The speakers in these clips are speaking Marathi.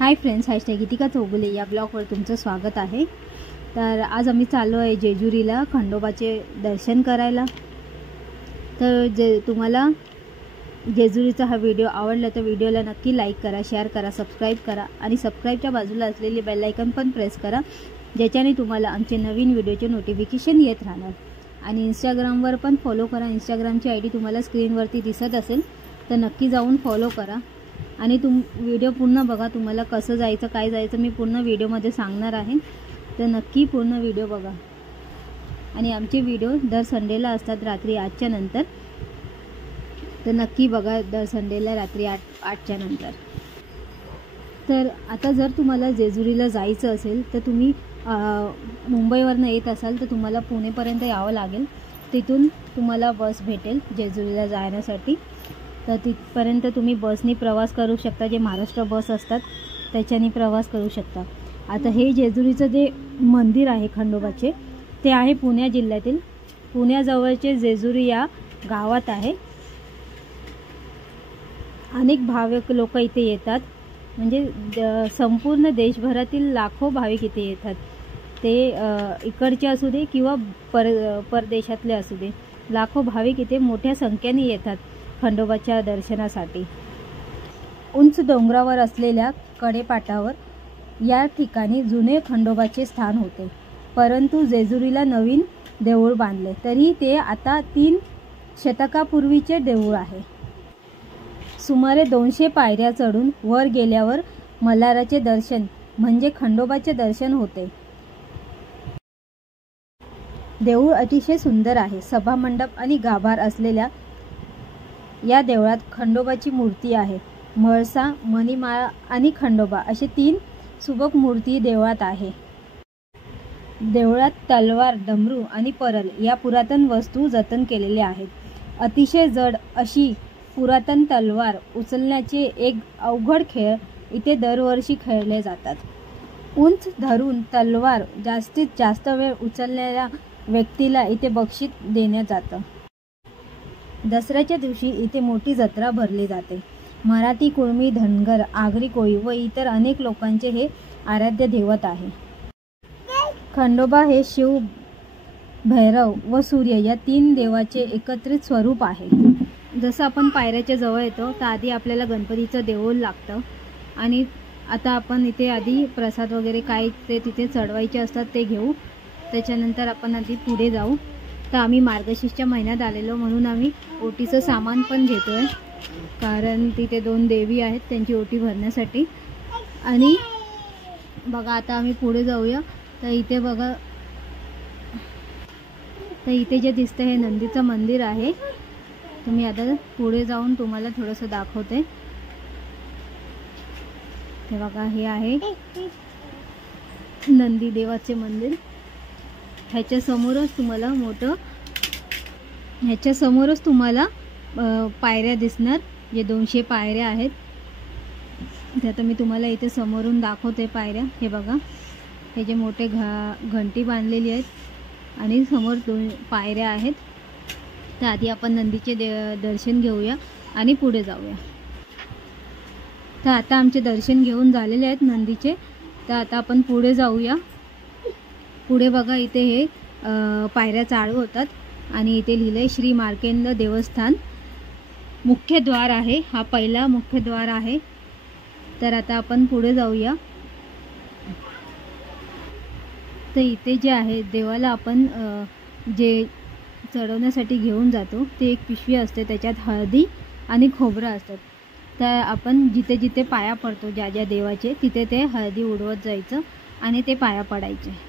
हाय फ्रेंड्स, हॅशटॅग गीतिका चौगुले या ब्लॉगवर तुमचं स्वागत आहे। तर आज आम्ही चाललो आहे जेजुरीला खंडोबाचे दर्शन करायला। तर तुम्हाला जेजुरीचा हा व्हिडिओ आवडला तर व्हिडिओला नक्की लाईक करा, शेअर करा, सबस्क्राइब करा आणि सबस्क्राइबच्या बाजूला असलेली बेल आयकॉन पण प्रेस करा, ज्याच्याने तुम्हाला आमचे नवीन व्हिडिओचे नोटिफिकेशन येत राहणार। आणि इंस्टाग्रामवर पण फॉलो करा। इंस्टाग्रामची आयडी तुम्हाला स्क्रीनवरती दिसत असेल तर नक्की जाऊन फॉलो करा आणि व्हिडिओ पूर्ण बघा। तुम्हाला कसं जायचं काय जायचं मी पूर्ण व्हिडिओमध्ये सांगणार आहे, तर नक्की पूर्ण व्हिडिओ बघा। आणि आमचे व्हिडिओ दर संडेला असतात रात्री 8च्या नंतर, तर नक्की बघा दर संडेला रात्री 8च्या नंतर। तर आता जर तुम्हाला जेजुरीला जायचं असेल तर तुम्ही मुंबईवरून येत असाल तर तुम्हाला पुणेपर्यंत यावं लागेल। तिथून तुम्हाला बस भेटेल जेजुरीला जाण्यासाठी, तर तिथपर्यंत तुम्ही बसनी प्रवास करू शकता। जे महाराष्ट्र बस असतात त्याच्यानी प्रवास करू शकता। आता हे जेजुरीचं जे मंदिर आहे खंडोबाचे ते आहे पुणे जिल्ह्यातील पुण्याजवळचे जेजुरी या गावात आहे। अनेक भाविक लोक इथे येतात, म्हणजे संपूर्ण देशभरातील लाखो भाविक इथे येतात। ते इकडचे असू दे किंवा परदेशातले असू दे, लाखो भाविक इथे मोठ्या संख्येने येतात खंडोबाच्या दर्शनासाठी। उंच डोंगरावर असलेल्या कडेपाटावर या ठिकाणी जुने खंडोबाचे स्थान होते, परंतु जेजुरीला नवीन देऊळ बांधले तरी ते आता 3 शतकापूर्वीचे देऊळ आहे। सुमारे 200 पायऱ्या चढून वर गेल्यावर मल्हाराचे दर्शन म्हणजे खंडोबाचे दर्शन होते। देऊळ अतिशय सुंदर आहे। सभामंडप आणि गाभार असलेल्या या देवळात खंडोबाची मूर्ती आहे। म्हाळसा, मणिमाळा आणि खंडोबा असे 3 सुबक मूर्ती देवळात आहे। देवळात तलवार, डमरू आणि परल या पुरातन वस्तू जतन केलेल्या आहेत। अतिशय जड अशी पुरातन तलवार उचलण्याचे एक अवघड खेळ इथे दरवर्षी खेळले जातात। उंच धरून तलवार जास्तीत जास्त वेळ उचललेल्या व्यक्तीला इथे बक्षीस देण्यात जातं। दसऱ्याच्या दिवशी इथे मोठी जत्रा भरली जाते। मराठी, कुळमी, धनगर, आगरी कोळी व इतर अनेक लोकांचे हे आराध्य दैवत आहे। खंडोबा हे शिव, भैरव व सूर्य या 3 देवाचे एकत्रित स्वरूप आहे। जसं आपण पायऱ्याच्या जवळ येतो तर आधी आपल्याला गणपतीचं देऊळ लागतं आणि आता आपण इथे आधी प्रसाद वगैरे काय ते तिथे चढवायचे असतात ते घेऊ, त्याच्यानंतर आपण आधी पुढे जाऊ। तर आम्ही मार्गशीर्षच्या महिन्यात आलेलो म्हणून आम्ही ओटीचं सामान पण घेतोय, कारण तिथे 2 देवी आहेत त्यांची ओटी भरण्यासाठी। आणि बघा आता आम्ही पुढे जाऊया। तर इथे बघा, तर इथे जे दिसतं हे नंदीचं मंदिर आहे। तुम्ही आता पुढे जाऊन तुम्हाला थोडंसं दाखवते। हे बघा, हे आहे नंदी देवाचे मंदिर। ह्याच्या समोरच तुम्हाला पायऱ्या दिसणार, जे 200 पायऱ्या आहेत। ते आता मी तुम्हाला इथे समोरून दाखवते पायऱ्या। हे बघा, हे जे मोठे घंटी बांधलेली आहेत आणि समोर 2 पायऱ्या आहेत। तर आधी आपण नंदीचे दर्शन घेऊया आणि पुढे जाऊया। तर आता आमचे दर्शन घेऊन झालेले आहेत नंदीचे, तर आता आपण पुढे जाऊया। पुढे बघा, इथे हे पायऱ्या चालू होतात आणि इथे लिहिलंय श्री मार्कंड देवस्थान। मुख्य द्वार आहे, हा पहिला मुख्य द्वार आहे। तर आता आपण पुढे जाऊया। तर इथे जे आहे देवाला आपण जे चढवण्यासाठी घेऊन जातो ते एक पिशवी असते, त्याच्यात हळदी आणि खोबरं असतात। तर आपण जिथे जिथे पाया पडतो ज्या ज्या देवाचे तिथे ते हळदी उडवत जायचं आणि ते पाया पडायचे।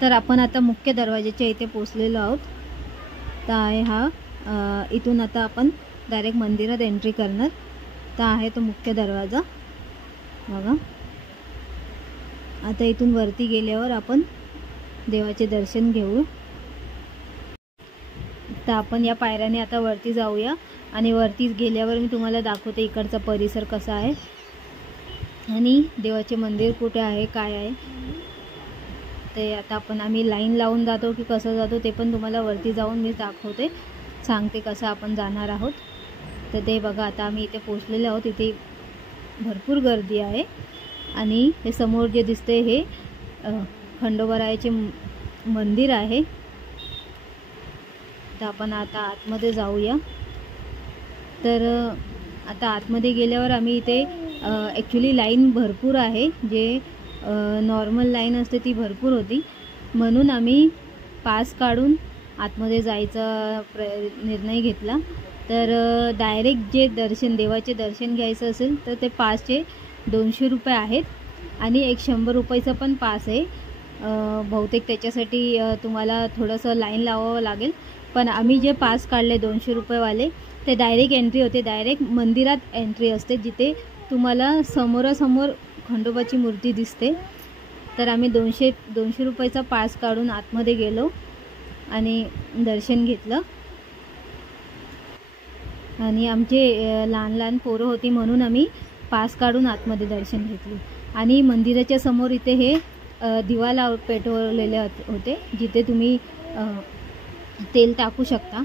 तर आपण आता मुख्य दरवाजाच्या इथे पोचलेलो आहोत. तर आहे हा इथून आता आपण डायरेक्ट मंदिरात एंट्री करणार. तर आहे तो मुख्य दरवाजा बघा. आता इथून वरती गेल्यावर आपण देवाचे दर्शन घेऊ. तर आपण या पायऱ्याने आता वरती जाऊया आणि वरती गेल्यावर मी तुम्हाला दाखवते इकडचा परिसर कसा आहे आणि देवाचे मंदिर कुठे आहे काय आहे ते. आता आम्ही लाईन लावून जातो की कसं जातो ते पण तुम्हाला वरती जाऊन मी दाखवते, सांगते कसं आपण जाणार आहोत. तर ते बघा आता आम्ही इथे पोचलेले आहोत. इथे भरपूर गर्दी आहे आणि हे समोर जे दिसते हे खंडोबारायाचे मंदिर आहे. तर आपण आता आतमध्ये जाऊया. तर आता आतमध्ये गेल्यावर आम्ही इथे ॲक्च्युली लाईन भरपूर आहे, जे नॉर्मल लाईन असते ती भरपूर होती, म्हणून आम्ही पास काढून आतमध्ये जायचा निर्णय घेतला. तर डायरेक्ट जे देवाचे दर्शन घ्यायचं असेल तर ते पासचे 200 रुपये आहेत आणि एक 100 रुपयाचा पण पास आहे. बहुतेक त्याच्यासाठी तुम्हाला थोडंसं लाईन लावावं लागेल. पण आम्ही जे पास काढले 200 रुपयेवाले ते डायरेक्ट एंट्री होते, डायरेक्ट मंदिरात एंट्री असते, जिथे तुम्हाला समोरासमोर खंडोबाची मूर्ती दिसते. तर आम्ही 200 रुपयाचा पास काढून आतमध्ये गेलो आणि दर्शन घेतलं. आणि आमचे लहान लहान पोरं होती म्हणून आम्ही पास काढून आतमध्ये दर्शन घेतले. आणि मंदिराच्या समोर इथे हे दिवा पेटवलेले होते, जिथे तुम्ही तेल टाकू शकता.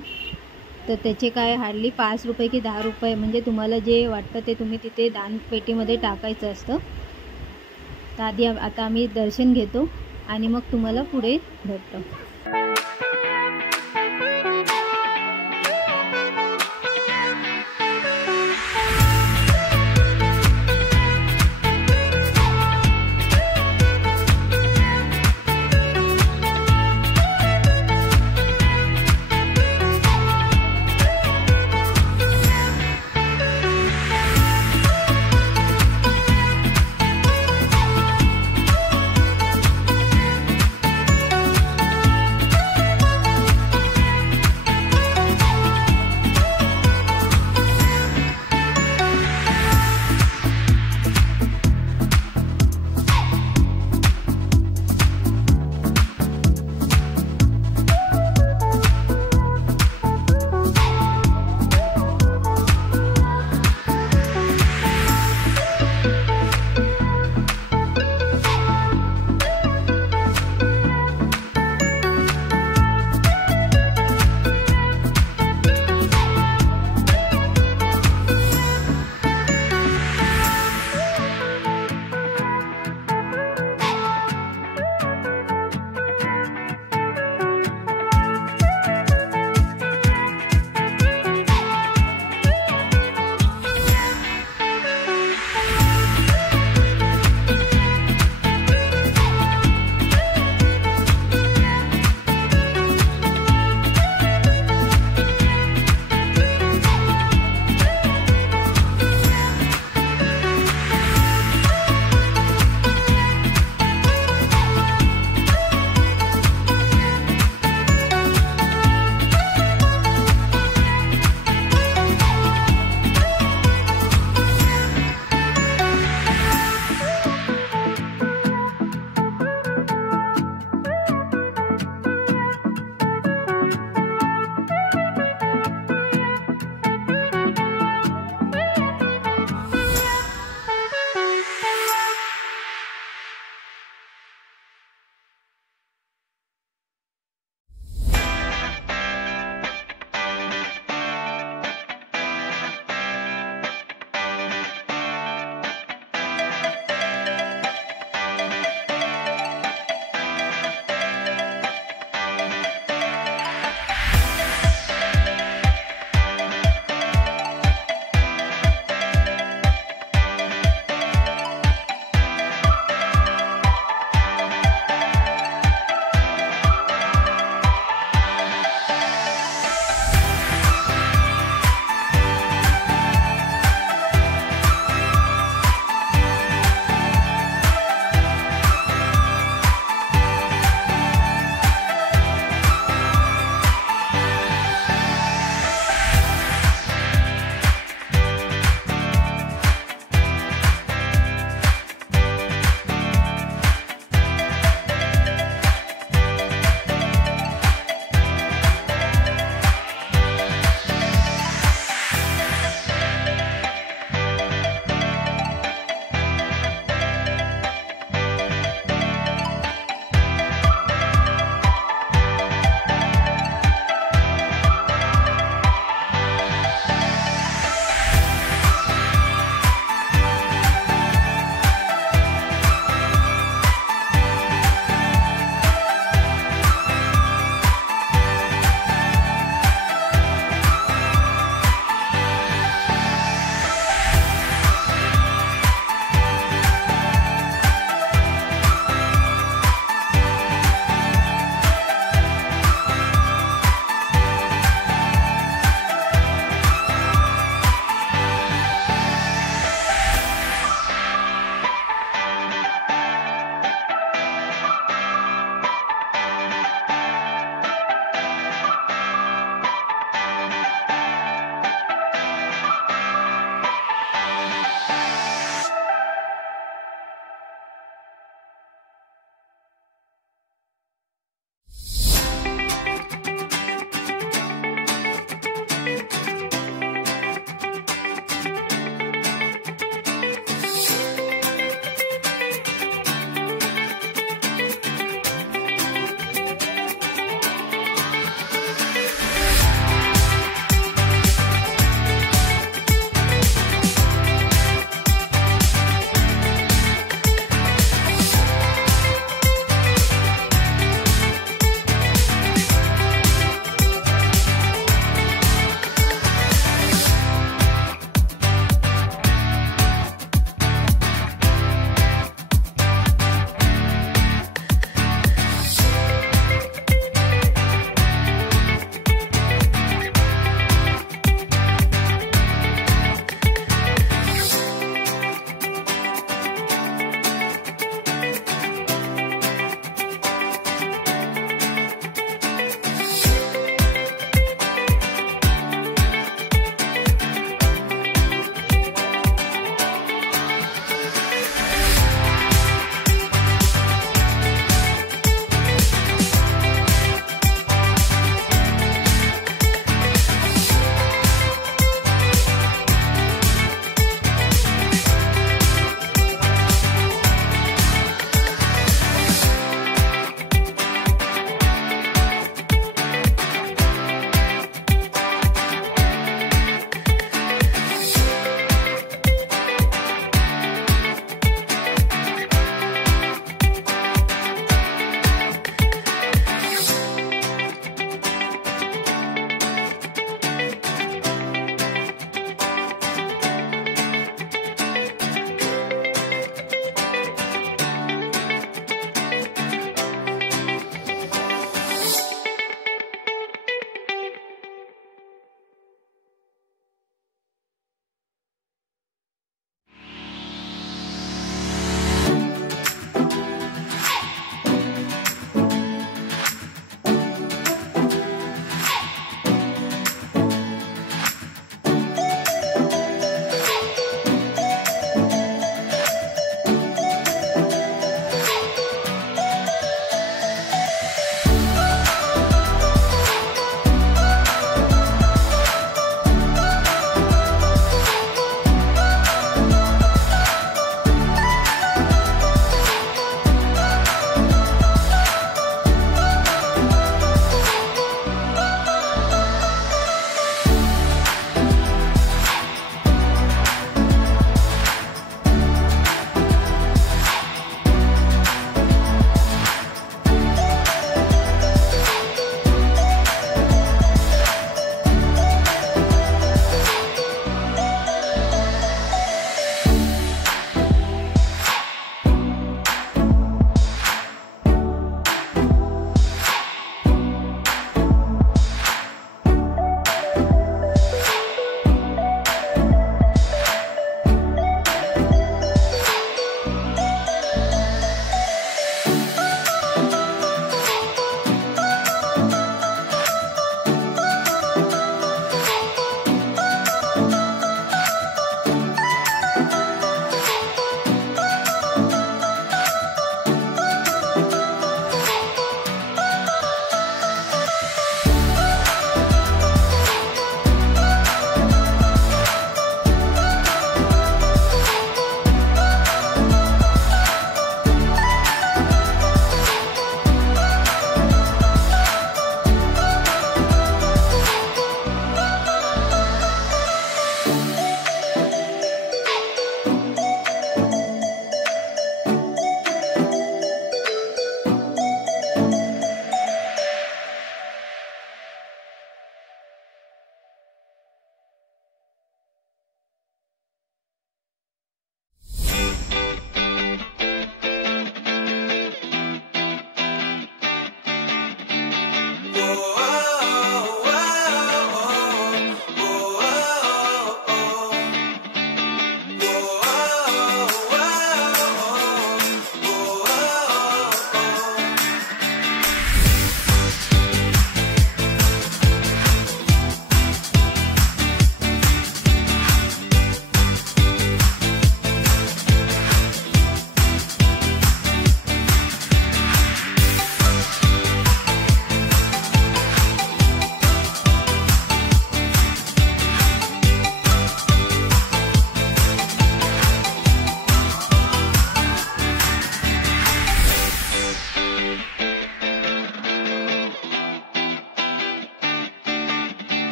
तर त्याचे काय हार्डली 5 रुपये की 10 रुपये, म्हणजे तुम्हाला जे वाटतं ते तुम्ही तिथे दानपेटीमध्ये टाकायचं असतं. तर आता आम्ही दर्शन घेतो आणि मग तुम्हाला पुढे भेटतो.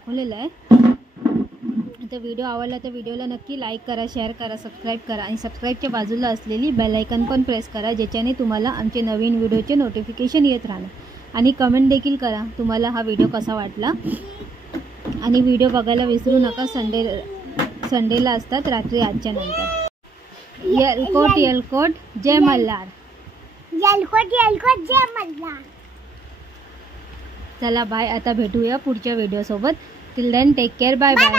दाखवलेलं आहे। तर व्हिडिओ आवडला तर व्हिडिओला नक्की लाईक करा, शेअर करा, सबस्क्राईब करा आणि सबस्क्राईबच्या बाजूला असलेली बेल आयकॉन पण प्रेस करा, ज्याच्याने तुम्हाला आमचे नवीन व्हिडिओचे नोटिफिकेशन येत राहणार। आणि कमेंट देखील करा तुम्हाला हा व्हिडिओ कसा वाटला। आणि व्हिडिओ बघायला विसरू नका, संडेला असतात रात्री 8च्या नंतर। येलकोट जय मल्हार। जय मल्हार। चला बाय, आता भेटूया पुढच्या व्हिडिओ सोबत। Till then take care, bye bye.